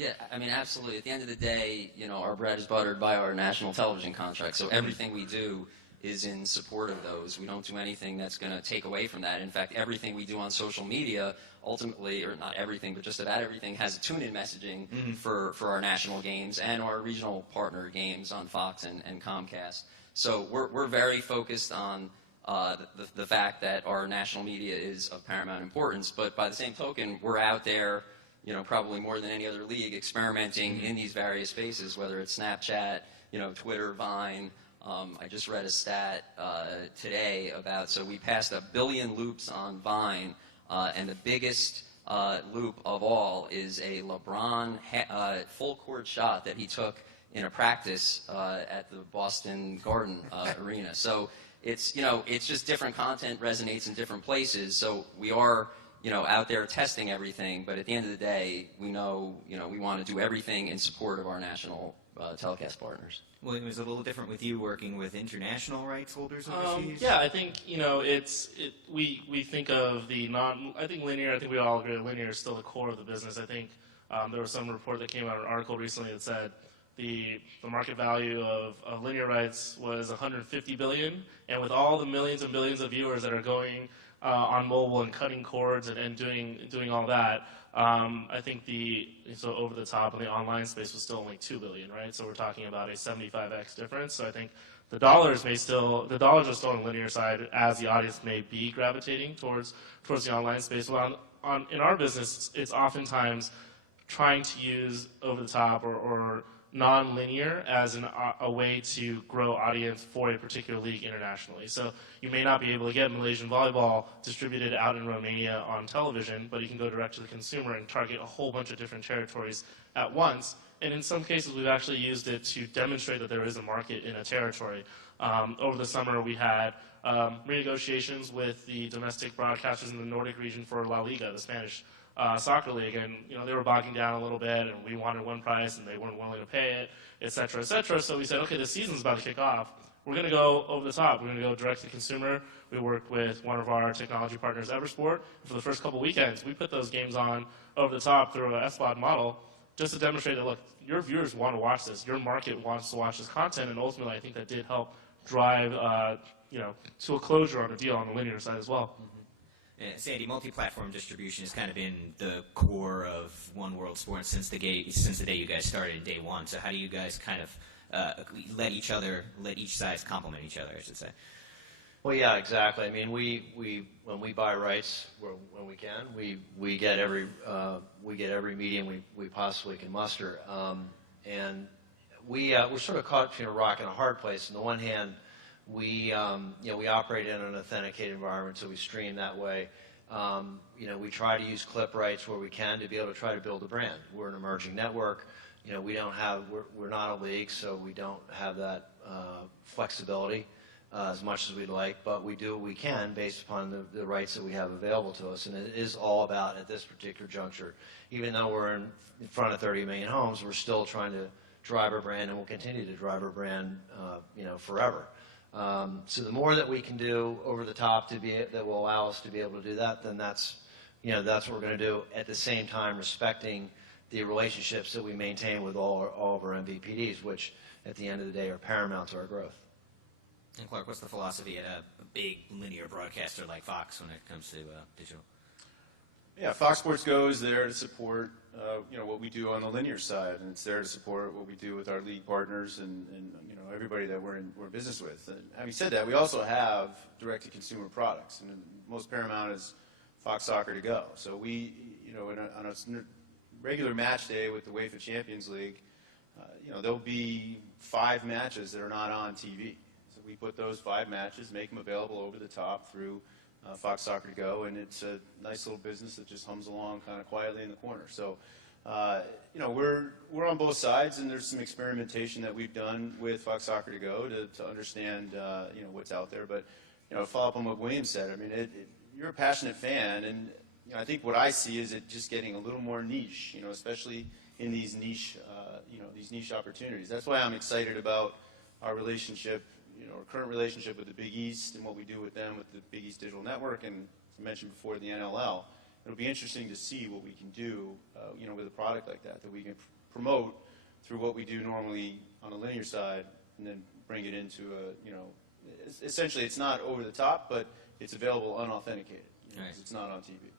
Yeah, I mean, absolutely. At the end of the day, our bread is buttered by our national television contract, so everything we do is in support of those. We don't do anything that's going to take away from that. In fact, everything we do on social media, ultimately, or not everything, but just about everything, has a tune-in messaging for our national games and our regional partner games on Fox and Comcast. So we're very focused on the fact that our national media is of paramount importance, but by the same token, we're out there, probably more than any other league, experimenting in these various spaces, whether it's Snapchat, Twitter, Vine. I just read a stat today so we passed 1 billion loops on Vine, and the biggest loop of all is a LeBron full court shot that he took in a practice at the Boston Garden Arena. So it's just different content resonates in different places. So we are out there testing everything, but at the end of the day, we know we want to do everything in support of our national telecast partners. Well, it was a little different with you working with international rights holders overseas. Yeah, I think we think of the I think linear. I think we all agree linear is still the core of the business. I think there was some report that came out, an article recently that said the market value of linear rights was 150 billion, and with all the millions and billions of viewers that are going on mobile and cutting cords and doing all that, I think so over the top in the online space was still only 2 billion, right? So we're talking about a 75x difference. So I think the dollars are still on the linear side as the audience may be gravitating towards the online space. Well, in our business, it's oftentimes trying to use over the top or non-linear as a way to grow audience for a particular league internationally. So you may not be able to get Malaysian volleyball distributed out in Romania on television, but you can go direct to the consumer and target a whole bunch of different territories at once. And in some cases, we've actually used it to demonstrate that there is a market in a territory. Over the summer, we had renegotiations with the domestic broadcasters in the Nordic region for La Liga, the Spanish soccer league, and they were bogging down a little bit, and we wanted one price, and they weren't willing to pay it, et cetera, et cetera. So we said, okay, the season's about to kick off. We're going to go over the top. We're going to go direct to consumer. We worked with one of our technology partners, Eversport. For the first couple weekends, we put those games on over the top through a SVOD model, just to demonstrate that, look, your viewers want to watch this. Your market wants to watch this content, and ultimately, I think that did help drive, to a closure on the deal on the linear side as well. Sandy, multi-platform distribution has kind of been the core of One World Sports since the day you guys started, day one. So how do you guys kind of let each size complement each other, I should say? Well, yeah, exactly. I mean, when we buy rights, when we can, we get every medium we possibly can muster, and we're sort of caught between a rock and a hard place. On the one hand, we operate in an authenticated environment, so we stream that way. We try to use clip rights where we can to be able to try to build a brand. We're an emerging network. We're not a league, so we don't have that flexibility as much as we'd like, but we do what we can based upon the rights that we have available to us. And it is all about, at this particular juncture, even though we're in front of 30 million homes, we're still trying to drive our brand, and we'll continue to drive our brand, forever. So the more that we can do over the top that will allow us to be able to do that, then that's what we're going to do. At the same time, respecting the relationships that we maintain with all of our MVPDs, which at the end of the day are paramount to our growth. And Clark, what's the philosophy at a big linear broadcaster like Fox when it comes to digital? Yeah, Fox Sports Go is there to support what we do on the linear side, and it's there to support what we do with our league partners and everybody that we're in business with. And having said that, we also have direct-to-consumer products, and most paramount is Fox Soccer to Go. So we, on a regular match day with the UEFA Champions League, there'll be 5 matches that are not on TV. So we put those 5 matches, make them available over the top through Fox Soccer to Go, and it's a nice little business that just hums along kind of quietly in the corner. So, we're on both sides, and there's some experimentation that we've done with Fox Soccer to Go to understand, what's out there. But, follow up on what William said. I mean, you're a passionate fan, and I think what I see is it just getting a little more niche, especially in these niche opportunities. That's why I'm excited about our relationship, our current relationship with the Big East and what we do with them with the Big East Digital Network, and as I mentioned before, the NLL. it'll be interesting to see what we can do, you know, with a product like that we can promote through what we do normally on the linear side, and then bring it into a, you know, essentially it's not over the top, but it's available unauthenticated. You know, 'cause it's not on TV.